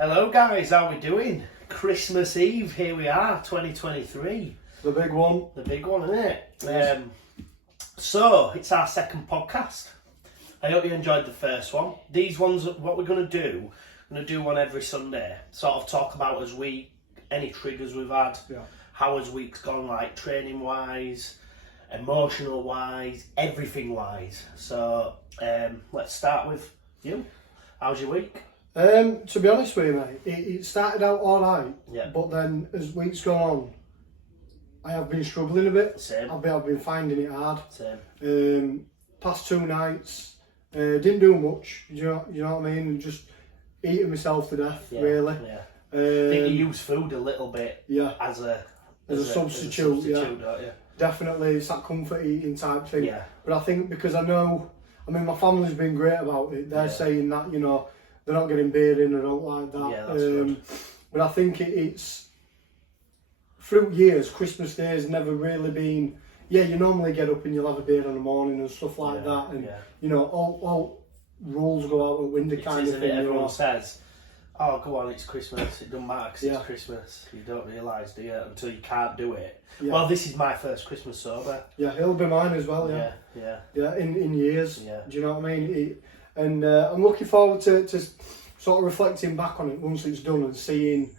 Hello guys, how we doing? Christmas Eve, here we are, 2023. The big one. The big one, isn't it? So, it's our second podcast. I hope you enjoyed the first one. These ones, what we're going to do one every Sunday. Sort of talk about as week, any triggers we've had, how has week's gone, like training wise, emotional wise, everything wise. So, let's start with you. How's your week? To be honest with you, mate, it started out alright, but then as weeks go on, I have been struggling a bit. Same. I've been finding it hard. Same. Past 2 nights, didn't do much. You know what I mean? Just eating myself to death, really. Yeah. I think you use food a little bit. As a substitute, don't you? Definitely, it's that comfort eating type thing. Yeah. But I think because my family's been great about it. They're saying that, they're not getting beer in, I don't like that. Yeah, that's good. But I think it's, through years, Christmas Day has never really been, you normally get up and you'll have a beer in the morning and stuff like that. And, all rules go out the window kind of thing. Everyone says, oh, go on, it's Christmas. It doesn't matter because it's Christmas. You don't realise, do you, until you can't do it. Yeah. Well, this is my first Christmas sober. Yeah, it'll be mine as well, Yeah, in years. Yeah. Do you know what I mean? And I'm looking forward to sort of reflecting back on it once it's done and seeing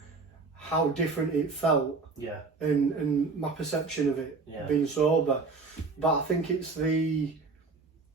how different it felt. Yeah. And my perception of it being sober. But I think it's the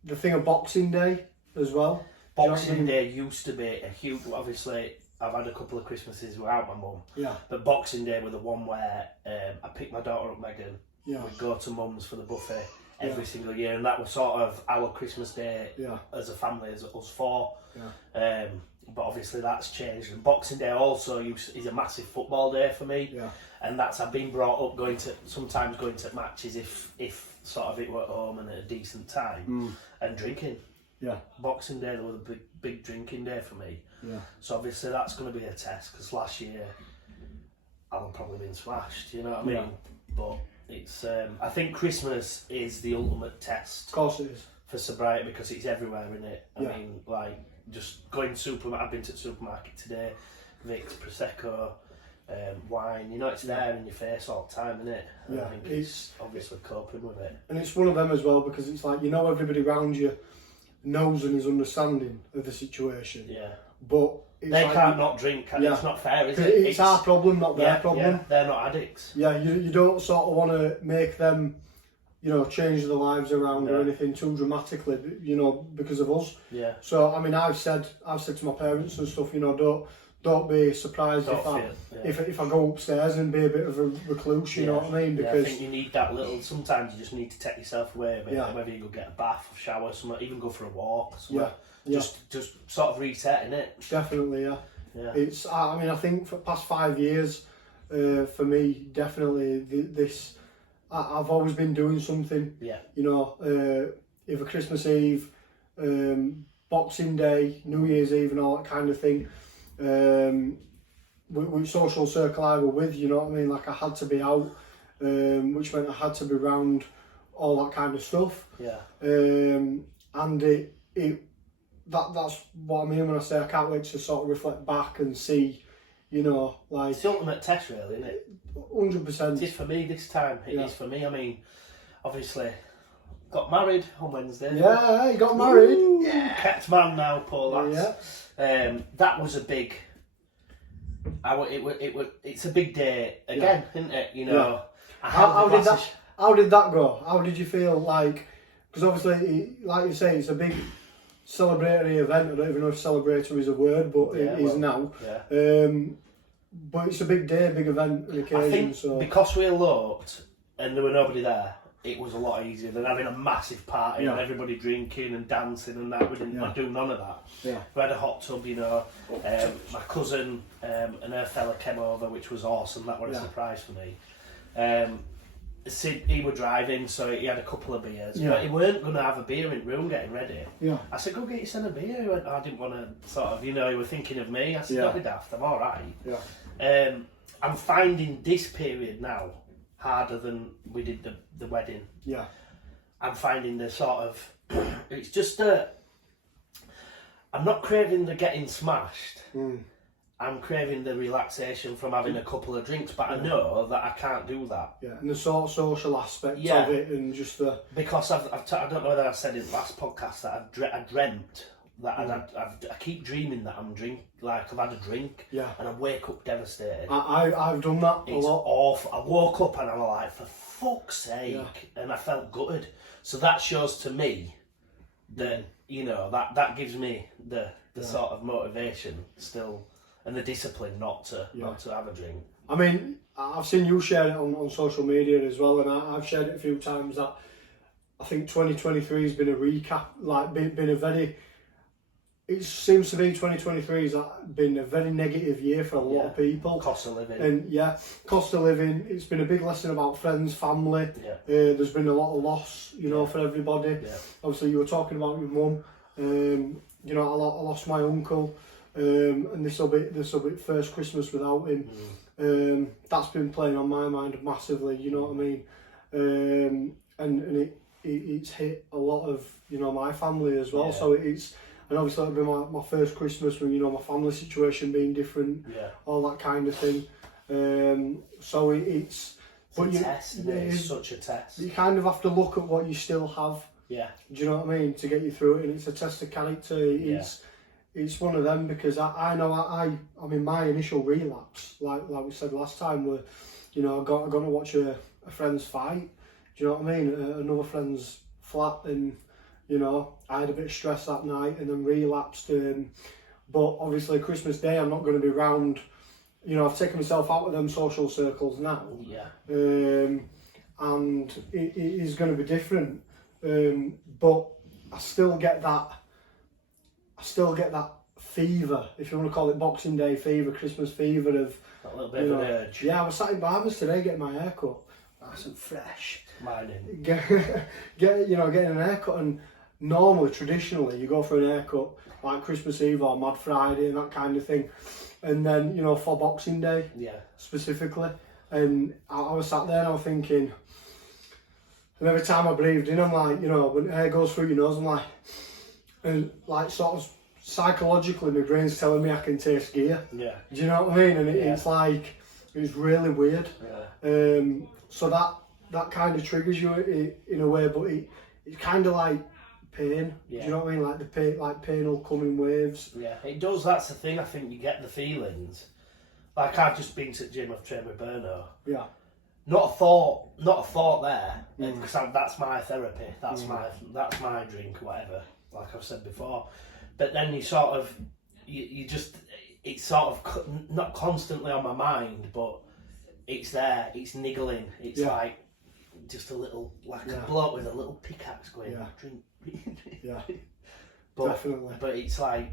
thing of Boxing Day as well. Boxing Day used to be a huge, obviously, I've had a couple of Christmases without my mum. Yeah. But Boxing Day was the one where I picked my daughter up, Megan. Yeah. We'd go to mum's for the buffet every single year, and that was sort of our Christmas Day as a family, as us four. Yeah. But obviously that's changed. And Boxing Day also is a massive football day for me. Yeah. And I've been brought up sometimes going to matches if sort of it were at home and at a decent time and drinking. Yeah. Boxing Day was a big drinking day for me. Yeah. So obviously that's going to be a test because last year I've probably been smashed, you know what I mean? Yeah. But it's I think Christmas is the ultimate test. Of course it is. For sobriety because it's everywhere, isn't it? I mean, like just going to supermarket. I've been to the supermarket today. Vicks, Prosecco, wine. It's there in your face all the time, isn't it? And I think it's obviously coping with it. And it's one of them as well because it's like everybody around you knows and is understanding of the situation. Yeah. But they can't not drink. It's not fair, is it? It's our problem, not their problem. Yeah. They're not addicts. Yeah, you don't sort of want to make them, change their lives around or anything too dramatically, because of us. Yeah. So I've said to my parents and stuff, don't be surprised if I go upstairs and be a bit of a recluse. You know what I mean? Because I think you need that little. Sometimes you just need to take yourself away a bit. Whether you go get a bath, or shower, somewhere, even go for a walk. Somewhere. Just sort of resetting it. Definitely, yeah. It's. I think for the past 5 years, for me, definitely this. I've always been doing something. Yeah. Either Christmas Eve, Boxing Day, New Year's Eve, and all that kind of thing. With social circle I were with, you know what I mean? Like I had to be out, which meant I had to be around all that kind of stuff. Yeah. And that's what I mean when I say I can't wait to sort of reflect back and see, like it's the ultimate test, really, isn't it? 100%. It is for me this time. It is for me. I mean, obviously, got married on Wednesday. Yeah, he got married. Ooh, yeah. Kept man now, poor lads. Yeah. That was a big. It's a big day again, isn't it? Yeah. How did that go? How did you feel like? Because obviously, like you say, it's a big celebratory event. I don't even know if celebratory is a word, but it is now. Yeah. But it's a big day, big event, an occasion. I think because we eloped and there were nobody there, it was a lot easier than having a massive party and everybody drinking and dancing and that. We didn't do none of that. Yeah. We had a hot tub, my cousin and her fella came over, which was awesome. That was a surprise for me. Sid, he was driving, so he had a couple of beers, but he weren't going to have a beer in the room getting ready. Yeah. I said, go get yourself a beer. He went, I didn't want to sort of, he were thinking of me. I said, don't be daft, I'm all right. Yeah. I'm finding this period now harder than we did the wedding. Yeah. I'm finding the sort of, it's just I'm not craving the getting smashed. I'm craving the relaxation from having a couple of drinks, but I know that I can't do that. Yeah, and the sort of social aspect of it, and just the... Because I don't know whether I said in the last podcast that I dreamt that I keep dreaming that I've had a drink, and I wake up devastated. I've done that a lot. It's awful. I woke up and I was like, for fuck's sake, and I felt gutted. So that shows to me that, you know, that gives me the sort of motivation still, and the discipline not to have a drink. I mean, I've seen you share it on social media as well, and I've shared it a few times that I think 2023 has been a recap, like been a very... It seems to be 2023 has been a very negative year for a lot of people. Cost of living. And cost of living. It's been a big lesson about friends, family. There's been a lot of loss, you know, for everybody. Obviously, you were talking about your mum. You know, I lost my uncle, and this will be first Christmas without him. That's been playing on my mind massively. You know what I mean? And it's hit a lot of, you know, my family as well. So and obviously that'll be my first Christmas with, you know, my family situation being different, all that kind of thing. So it's a test. It's such a test. You kind of have to look at what you still have. Yeah. Do you know what I mean? To get you through it, and it's a test of character. It's one of them, because I know I mean, my initial relapse, like we said last time, were, you know, I got to watch a friend's fight. Do you know what I mean? Another friend's flat, and, you know, I had a bit of stress that night and then relapsed. But obviously Christmas Day, I'm not going to be round. You know, I've taken myself out of them social circles now. And it is going to be different. But I still get that fever, if you want to call it Boxing Day fever, Christmas fever of that little bit of an urge. Yeah, I was sat in barbers today getting my hair cut. Nice and fresh. Mine didn't. Getting an haircut, and normally, traditionally, you go for an haircut like Christmas Eve or Mad Friday and that kind of thing, and then, you know, for Boxing Day specifically. And I was sat there and I was thinking, and every time I breathed in, I'm like, you know, when air goes through your nose, I'm like, and like sort of psychologically, my brain's telling me I can taste gear. Do you know what I mean? And it's like, it's really weird. So that kind of triggers you in a way, but it's kind of like pain. Do you know what I mean? Like pain will come in waves. Yeah, it does. That's the thing. I think you get the feelings. Like, I've just been to the gym. I've trained with Berno. Not a thought there, because that's my therapy. That's my drink, whatever. Like I've said before. But then you sort of, you just, it's sort of not constantly on my mind, but it's there. It's niggling. It's like just a little, like a bloke with a little pickaxe going, drink. Definitely. But it's like,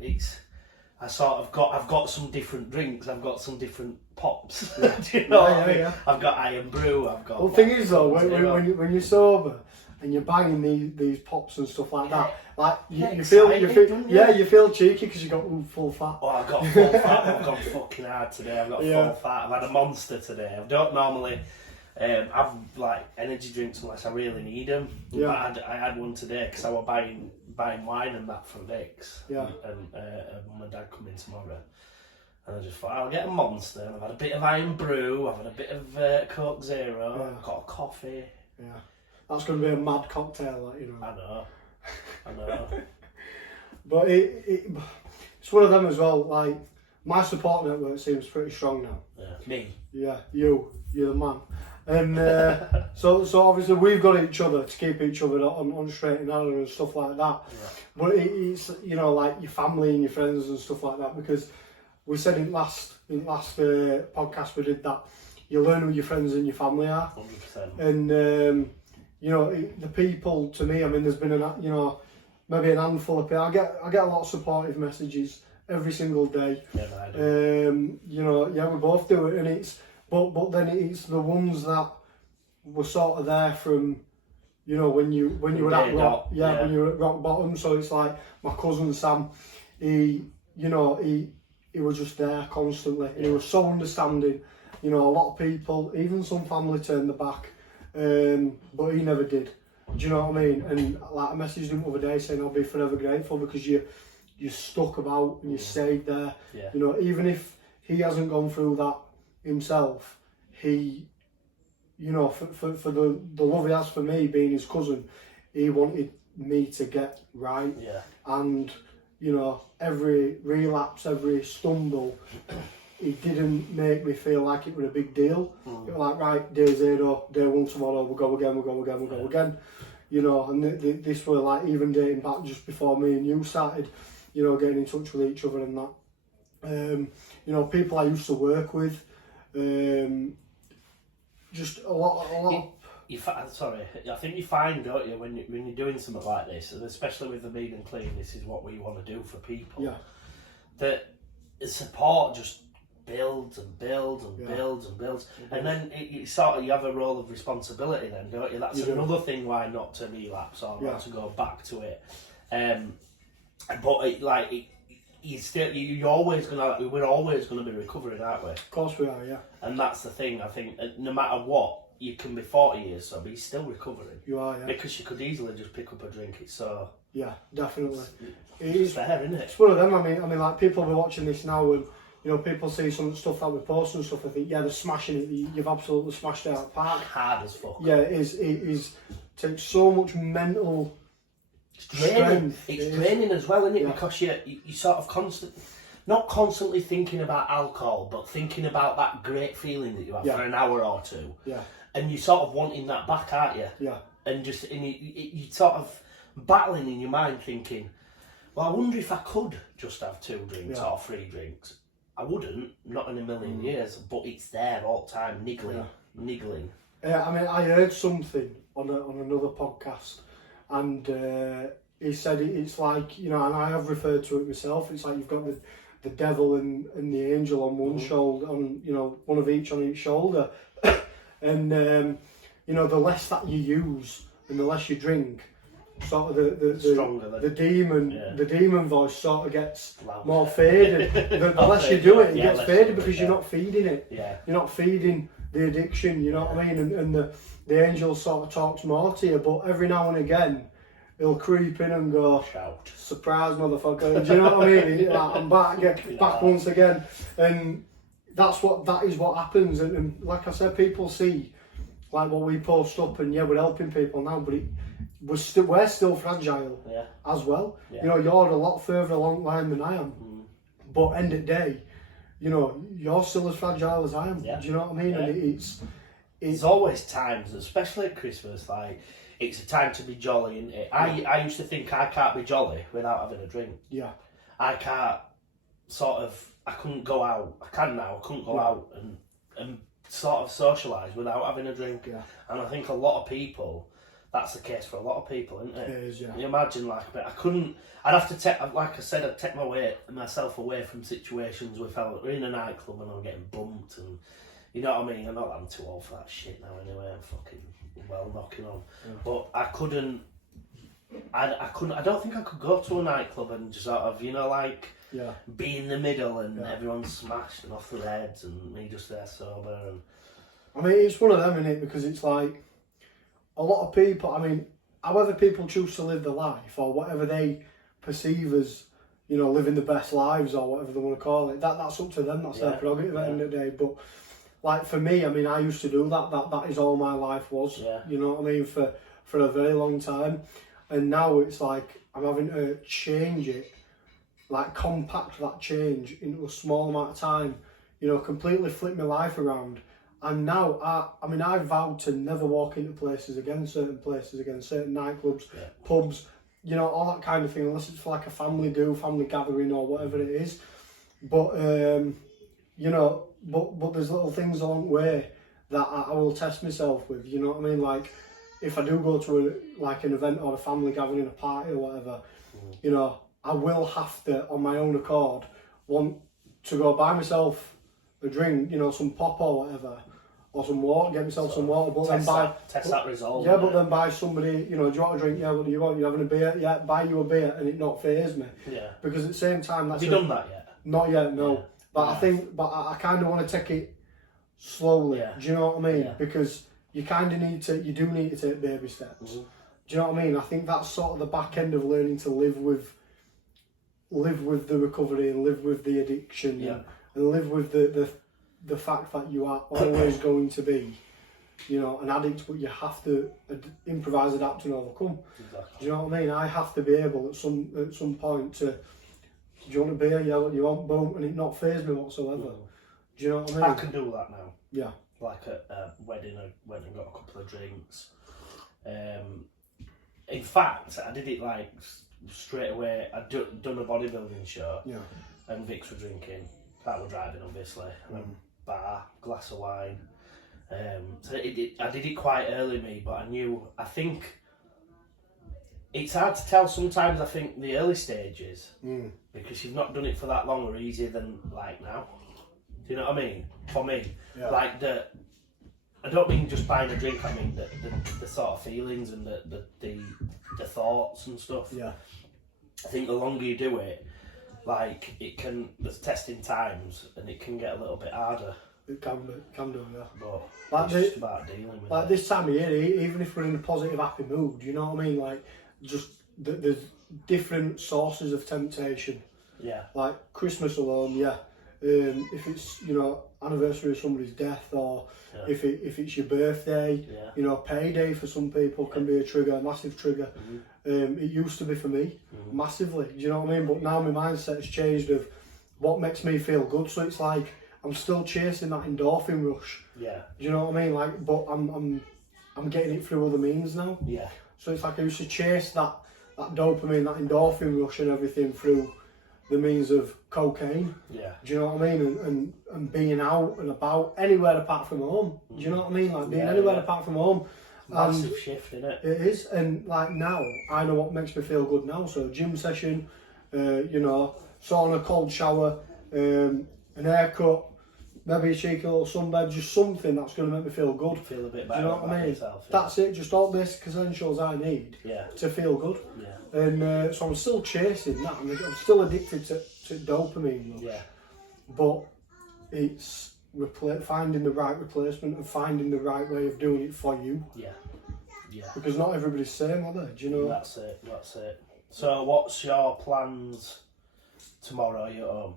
I've got some different drinks. I've got some different pops. Do you know what I mean? I've got Iron Brew. I've got. Well, the thing is though, when you're sober and you're banging these pops and stuff like that, like you feel cheeky because you got full fat. Oh, I got full fat. I've gone fucking hard today. I've got full fat. I've had a monster today. I don't normally have like energy drinks unless I really need them. But I had one today because I was buying wine and that for Vic's. And mum and dad come in tomorrow. And I just thought, I'll get a monster. I've had a bit of Iron Brew. I've had a bit of Coke Zero. I've got a coffee. That's going to be a mad cocktail, like, you know. I know. But it's one of them as well. Like, my support network seems pretty strong now. Me. Yeah, you're the man. And so obviously we've got each other to keep each other on straight and narrow and stuff like that. But it's, you know, like your family and your friends and stuff like that, because we said in last podcast we did that you learn who your friends and your family are. 100%. And you know, the people, to me, I mean, there's been maybe an handful of people. I get a lot of supportive messages every single day. I do. You know, we both do it, and it's but then it's the ones that were sort of there from, you know, when you were at rock, when you were at rock bottom. So it's like my cousin Sam, he was just there constantly, and he was so understanding. You know, a lot of people, even some family, turned their back. But he never did. Do you know what I mean? And like, I messaged him the other day saying I'll be forever grateful because you stuck about and you stayed there. You know, even if he hasn't gone through that himself, he, you know, for the love he has for me, being his cousin, he wanted me to get right. Yeah. And, you know, every relapse, every stumble, he didn't make me feel like it was a big deal. It was like, right, day 0, day 1 tomorrow, we'll go again. You know, and this were like even dating back just before me and you started, you know, getting in touch with each other and that. You know, people I used to work with, just a lot. I think you find, don't you, when you're doing something like this, and especially with the Mean&Clean, this is what we want to do for people. Yeah. That support just builds and builds and builds and builds, and then you have a role of responsibility. Then, don't you? That's another thing why not to relapse or not to go back to it. But we're always gonna be recovering, aren't we? Of course we are, yeah. And that's the thing. I think no matter what, you can be 40 years sober, you're still recovering. You are, yeah. Because you could easily just pick up a drink. It's so. Yeah, definitely. It's fair, isn't it? It's one of them. I mean, like people will be watching this now, and you know, people see some stuff that we post and stuff. I think, yeah, they're smashing it. You've absolutely smashed it out of the park. Hard as fuck. Yeah, it is. It is. Takes so much mental. It's draining. Strength. It's draining as well, isn't it? Yeah. Because you sort of not constantly thinking about alcohol, but thinking about that great feeling that you have for an hour or two. Yeah. And you're sort of wanting that back, aren't you? Yeah. And you sort of battling in your mind, thinking, well, I wonder if I could just have 2 drinks or 3 drinks. I wouldn't, not in a million years, but it's there all the time, niggling. Yeah, I mean, I heard something on another podcast, and he said it's like, you know, and I have referred to it myself. It's like you've got the devil and the angel on one shoulder, on, you know, one of each on each shoulder, and you know, the less that you use and the less you drink, sort of the demon voice sort of gets more faded. The less you do it gets faded because you're not feeding it. Yeah. You're not feeding the addiction. You know what I mean? And the angel sort of talks more to you, but every now and again he'll creep in and go, shout, surprise, motherfucker. Do you know what I mean? Like, I'm back, get back once again, and that is what happens. And like I said, people see like what we post up, and yeah, we're helping people now, but we're still fragile as well. Yeah. You know, you're a lot further along the line than I am, but end of the day, you know, you're still as fragile as I am. Yeah. Do you know what I mean? Yeah. And it's always times, especially at Christmas, like it's a time to be jolly, isn't it? I used to think I can't be jolly without having a drink. Yeah. I couldn't go out. I can now. I couldn't go out and sort of socialise without having a drink. Yeah. And I think a lot of people, that's the case for a lot of people, isn't it? It is, yeah. You imagine, like, but I'd have to take, like I said, I'd take myself away from situations where we're in a nightclub and I'm getting bumped, and you know what I mean? I'm too old for that shit now anyway, I'm fucking well knocking on. Yeah. But I don't think I could go to a nightclub and just sort of, you know, like, be in the middle and everyone's smashed and off their heads and me just there sober. And I mean, it's one of them, isn't it? Because it's like, a lot of people, I mean, however people choose to live their life or whatever they perceive as, you know, living the best lives or whatever they want to call it, that's up to them, that's their prerogative at the end of the day. But like for me, I mean, I used to do that is all my life was, you know what I mean, for a very long time. And now it's like I'm having to change it, like compact that change into a small amount of time, you know, completely flip my life around. And now, I vowed to never walk into certain places again, certain nightclubs, pubs, you know, all that kind of thing, unless it's for like a family gathering or whatever it is. But, you know, but there's little things along the way that I will test myself with, you know what I mean? Like, if I do go to an event or a family gathering, a party or whatever, you know, I will have to, on my own accord, want to go buy myself a drink, you know, some pop or whatever, or some water, get myself some water, but then test that resolve. Yeah, but then buy somebody, you know, do you want a drink? Yeah, what do you want? You having a beer? Yeah, buy you a beer, and it not faze me. Yeah. Because at the same time, have you done that yet? Not yet, no. Yeah. But I think, I kind of want to take it slowly. Yeah. Do you know what I mean? Yeah. Because you do need to take baby steps. Mm-hmm. Do you know what I mean? I think that's sort of the back end of learning to live with the recovery and live with the addiction and live with the fact that you are always going to be, you know, an addict, but you have to improvise, adapt, and overcome. Exactly. Do you know what I mean? I have to be able at some point to, do you want a beer? Yeah, what you want? Boom, and it not faze me whatsoever. Do you know what I mean? I can do that now. Yeah. Like at a wedding, I went and got a couple of drinks. In fact, I did it like straight away. I'd done a bodybuilding show, and Vix were drinking. That were driving, obviously, and then bar, glass of wine. So I did it quite early, me, but I knew. I think it's hard to tell sometimes. I think the early stages, because you've not done it for that long, are easier than like now. Do you know what I mean? For me, like I don't mean just buying a drink. I mean the sort of feelings and the thoughts and stuff. Yeah. I think the longer you do it, like there's testing times, and it can get a little bit harder. It can do, yeah. But like it's just about dealing with it. Like this time of year, even if we're in a positive, happy mood, you know what I mean? Like, just there's different sources of temptation. Yeah. Like Christmas alone, if it's, you know, anniversary of somebody's death, or if it's your birthday, you know, payday for some people can be a trigger, a massive trigger. It used to be for me, massively. Do you know what I mean? But now my mindset has changed of what makes me feel good. So it's like I'm still chasing that endorphin rush. Yeah. Do you know what I mean? Like, but I'm getting it through other means now. Yeah. So it's like I used to chase that dopamine, that endorphin rush and everything through the means of cocaine. Yeah. Do you know what I mean? And being out and about anywhere apart from home. Do you know what I mean? Like being anywhere apart from home. Massive shift, isn't it? It is, and like now I know what makes me feel good now. So gym session, you know, sauna, cold shower, an haircut, maybe a cheeky little sunbed, just something that's going to make me feel good. Feel a bit better. Do you know what I mean? Yourself, That's it. Just all basic essentials I need to feel good. Yeah. And so I'm still chasing that. I'm still addicted to dopamine. Yeah. But it's finding the right replacement and finding the right way of doing it for you. Yeah. Yeah. Because not everybody's the same, are they? Do you know? That's it. So what's your plans tomorrow? Are you at home?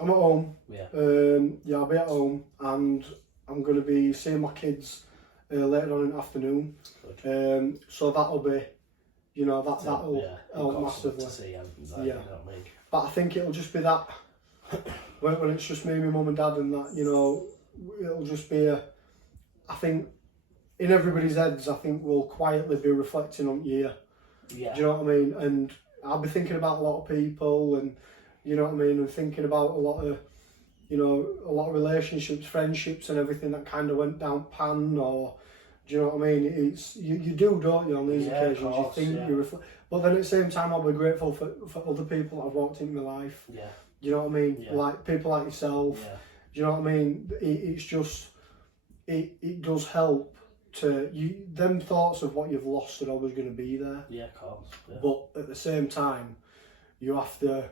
I'm at home. Yeah. I'll be at home, and I'm going to be seeing my kids later on in the afternoon. Good. So that'll be, you know, that'll help massively. To see them, you know what I mean? But I think it'll just be that when it's just me, my mum and dad, and that, you know, it'll just be I think in everybody's heads, I think we'll quietly be reflecting on year. Yeah. Do you know what I mean? And I'll be thinking about a lot of people, and you know what I mean, and thinking about a lot of relationships, friendships, and everything that kind of went down pan, or do you know what I mean? It's you do, don't you, on these occasions? Course, you think you reflect, but then at the same time, I'll be grateful for other people that I've walked into my life. Yeah. Do you know what I mean? Yeah. Like people like yourself. Yeah. Do you know what I mean? It's just it does help to you. Them thoughts of what you've lost are always going to be there. Yeah, of course. Yeah. But at the same time, you have to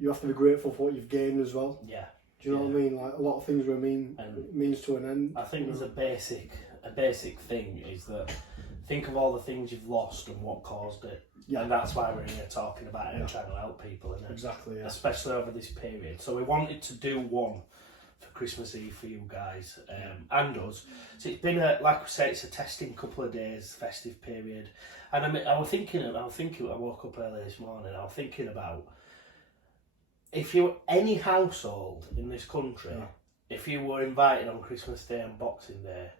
be grateful for what you've gained as well. Yeah. Do you know what I mean? Like a lot of things were means to an end. I think there's a basic thing is that think of all the things you've lost and what caused it. Yeah. And that's why we're here talking about it and trying to help people, isn't it? Exactly, yeah. Especially over this period. So we wanted to do one for Christmas Eve for you guys and us. So it's been like we say, it's a testing couple of days, festive period. And I woke up early this morning, I was thinking about if you're any household in this country, if you were invited on Christmas Day and Boxing Day,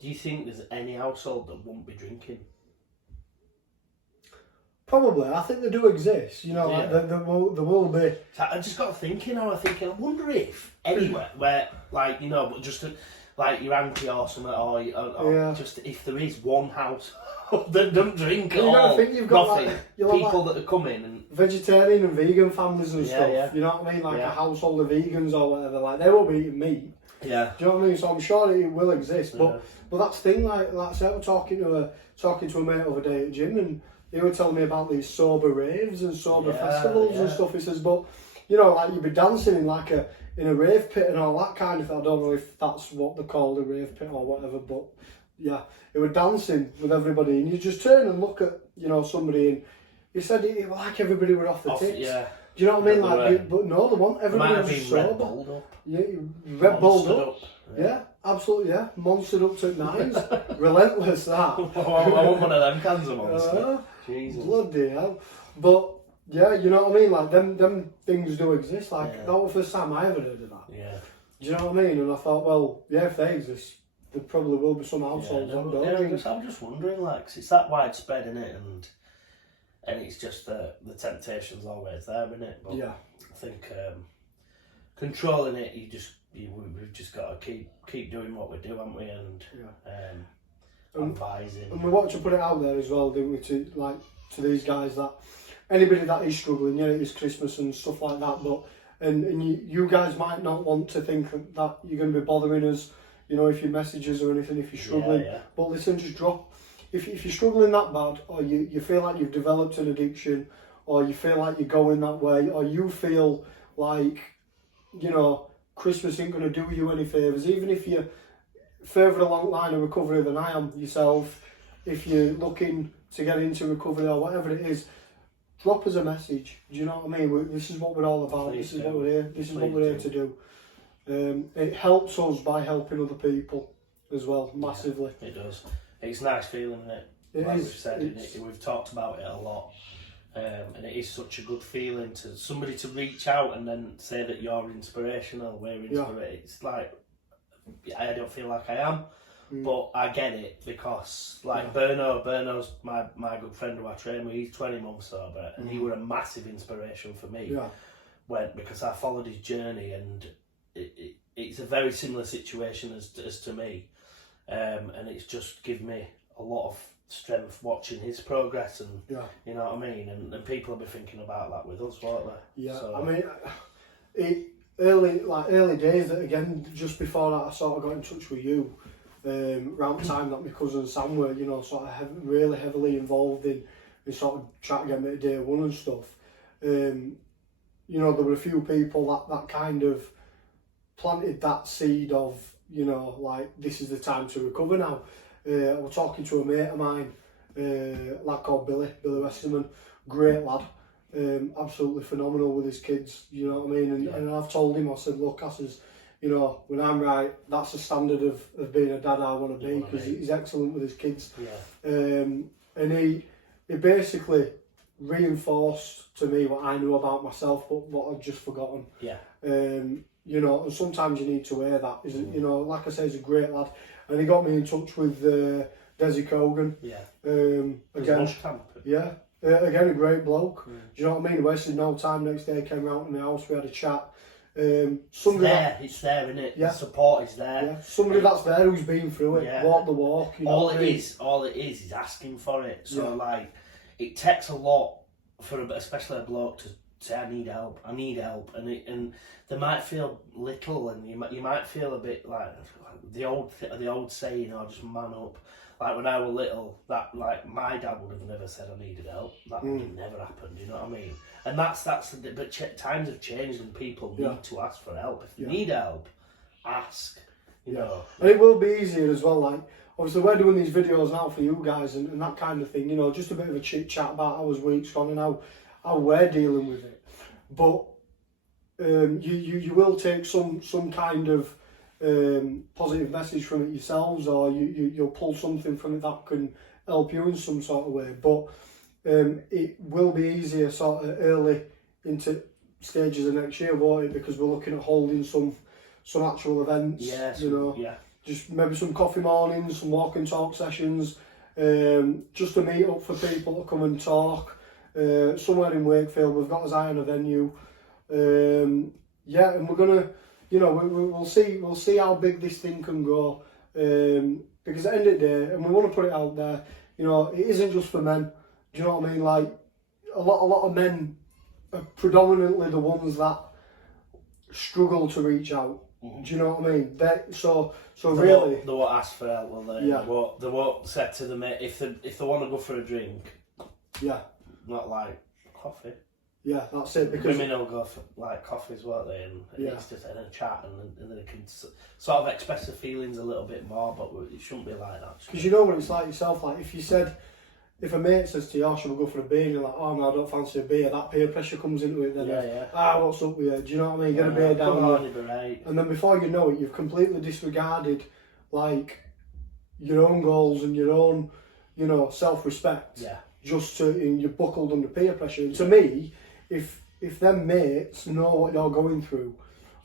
do you think there's any household that won't be drinking? Probably. I think they do exist. You know, like there will be. I just got thinking. I wonder if anywhere where, like, you know, but just like your auntie or something, or just if there is one house that don't drink at all. Think you've got nothing. People that are coming and vegetarian and vegan families and stuff. Yeah. You know what I mean? Like a household of vegans or whatever. Like they won't be eating meat. Yeah. Do you know what I mean? So I'm sure it will exist. But that's the thing. Like I said, I was talking to a mate over day at gym, and they were telling me about these sober raves and sober festivals and stuff. He says, but you know, like you'd be dancing in a rave pit and all that kind of thing. I don't know if that's what they call a rave pit or whatever, but yeah, they were dancing with everybody, and you just turn and look at, you know, somebody, and he said it like everybody were off the tits. Yeah. Do you know what I mean? Like, but no, the one everybody was sober. Red Bulled up. Yeah, Red Bulled up. Yeah, absolutely. Yeah, monstered up to nines. Relentless that. I want one of them cans of Monster. Jesus. Bloody hell. But yeah, you know what I mean? Like them things do exist. Like that was the first time I ever heard of that. Yeah. Do you know what I mean? And I thought, well, yeah, if they exist, there probably will be some households that don't. I'm just wondering, like, 'cause it's that widespread, isn't it? And it's just the temptation's always there, isn't it? But yeah. I think controlling it, we've just got to keep doing what we do, haven't we? And advising. And we want to put it out there as well, didn't we? To these guys that anybody that is struggling, yeah, it is Christmas and stuff like that, but and you guys might not want to think that you're going to be bothering us, you know, if your messages or anything, if you're struggling. Yeah. But listen, just drop. If you're struggling that bad, or you feel like you've developed an addiction, or you feel like you're going that way, or you feel like, you know, Christmas ain't going to do you any favours, even if you're further along the line of recovery than I am yourself, if you're looking to get into recovery or whatever it is, drop us a message. Do you know what I mean? This is what we're all about. This is what we're here. This is what we're here to do. It helps us by helping other people as well, massively. Yeah, it does. It's a nice feeling, isn't it? Like we've said, we've talked about it a lot, and it is such a good feeling to somebody to reach out and then say that you're inspirational, we're inspirational. Yeah. It's like, I don't feel like I am, but I get it because, like, Berno's my good friend who I train with, he's 20 months sober, and he was a massive inspiration for me. Yeah. Because I followed his journey, and it's a very similar situation as to me. And it's just given me a lot of strength watching his progress, and you know what I mean, and people will be thinking about that with us, won't they? Yeah, so, I mean, early days, that again, just before that, I sort of got in touch with you, around the time that my cousin Sam were, you know, sort of really heavily involved in sort of trying to get me to day one and stuff. You know, there were a few people that kind of planted that seed of, you know, like, this is the time to recover now. I was talking to a mate of mine, a lad called Billy Westerman, great lad, absolutely phenomenal with his kids, you know what I mean? And I've told him, I said, look, I says, you know, when I'm right, that's the standard of being a dad I want to be, because he's excellent with his kids. Yeah. And he basically reinforced to me what I knew about myself, but what I'd just forgotten. Yeah. You know, and sometimes you need to hear that. You know, like I say, he's a great lad, and he got me in touch with Desi Cogan. Yeah. Again, yeah. Again, a great bloke. Do you know what I mean? Wasted no time. Next day, came round in the house. We had a chat. It's there, isn't it? Yeah. The support is there. Yeah. Somebody that's there who's been through it, walk the walk. You know all it is asking for it. So like, it takes a lot for especially a bloke to say, I need help, and they might feel little, and you might feel a bit like the old saying, "Oh, just man up." Like when I was little, that, like, my dad would have never said I needed help. That would have never happened. You know what I mean? And that's but times have changed, and people need to ask for help. If they need help, ask. You know, and it will be easier as well. Like, obviously, we're doing these videos now for you guys and that kind of thing. You know, just a bit of a chit chat about how week's gone and how we're dealing with it. But you will take some kind of positive message from it yourselves, or you'll pull something from it that can help you in some sort of way. But it will be easier sort of early into stages of next year, won't it? Because we're looking at holding some actual events. You know, just maybe some coffee mornings, some walk and talk sessions, just to meet up for people to come and talk. Somewhere in Wakefield, we've got us eye on a venue. And we're gonna, you know, we'll see how big this thing can go. Because at the end of the day, and we want to put it out there, you know, it isn't just for men. Do you know what I mean? Like, a lot of men are predominantly the ones that struggle to reach out. Do you know what I mean? So really, they won't ask for help, will they? Yeah. They won't say to them if they want to go for a drink. Yeah. Not like coffee. Yeah, that's it. Because women will go for like coffees, won't they? And it's just in a chat, and then they can sort of express their feelings a little bit more. But it shouldn't be like that. Because you know what it's like yourself. Like, if you said, if a mate says to you, oh, should we go for a beer? And you're like, oh no, I don't fancy a beer. That peer pressure comes into it then. What's up with you? Do you know what I mean? Get a beer down there. Right. And then before you know it, you've completely disregarded, like, your own goals and your own, you know, self-respect. Yeah. Just to, and you're buckled under peer pressure. And to me, if them mates know what you're going through,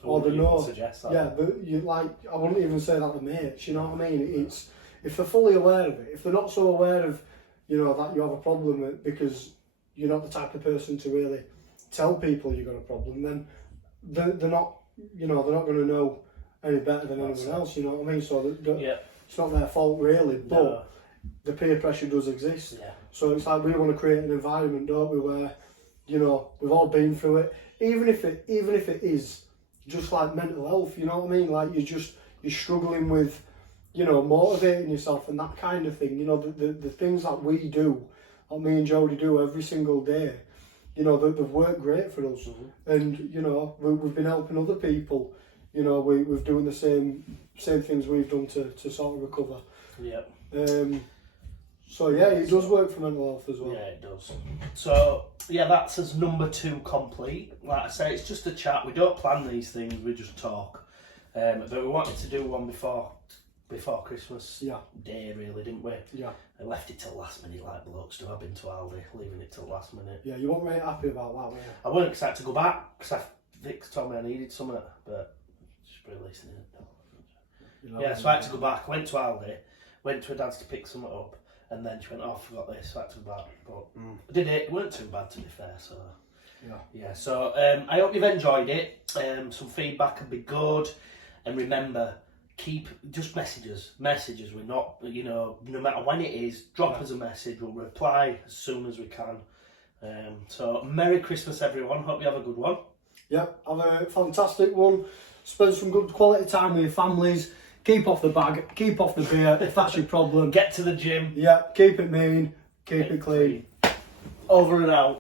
or they know, suggest that. yeah, but you like, I wouldn't even say that to mates. You know what I mean? It's if they're fully aware of it. If they're not so aware of, you know, that you have a problem with, because you're not the type of person to really tell people you've got a problem, then they're not, you know, they're not going to know any better than anyone else. You know what I mean? So it's not their fault really, but the peer pressure does exist. Yeah. So it's like we want to create an environment, don't we, where, you know, we've all been through it. Even if it is just like mental health, you know what I mean? Like you're struggling with, you know, motivating yourself and that kind of thing. You know, the things that we do, that me and Jody do every single day, you know, they've worked great for us. Mm-hmm. And, you know, we've been helping other people. You know, we're doing the same things we've done to sort of recover. Yeah. So yeah, it does work for mental health as well. Yeah, it does. So yeah, that's us number 2 complete. Like I say, it's just a chat. We don't plan these things. We just talk. But we wanted to do one before Christmas Day, really, didn't we? Yeah. I left it till last minute, like blokes do. I've been to Aldi, leaving it till last minute. Yeah, you weren't very happy about that, were you? I weren't, because I had to go back, because Vic told me I needed something, but just releasing it. You know, so I had to go back. I went to Aldi, went to her dad's to pick something up, and then she went, oh, I forgot this, so I had to go back. But I did it. It weren't too bad, to be fair, so... Yeah, so I hope you've enjoyed it. Some feedback would be good. And remember, keep just messages. We're not, you know, no matter when it is, drop us a message. We'll reply as soon as we can. So Merry Christmas, everyone. Hope you have a good one. Yep, have a fantastic one. Spend some good quality time with your families. Keep off the bag, keep off the beer if that's your problem. Get to the gym. Yep, keep it mean, keep it clean. Over and out.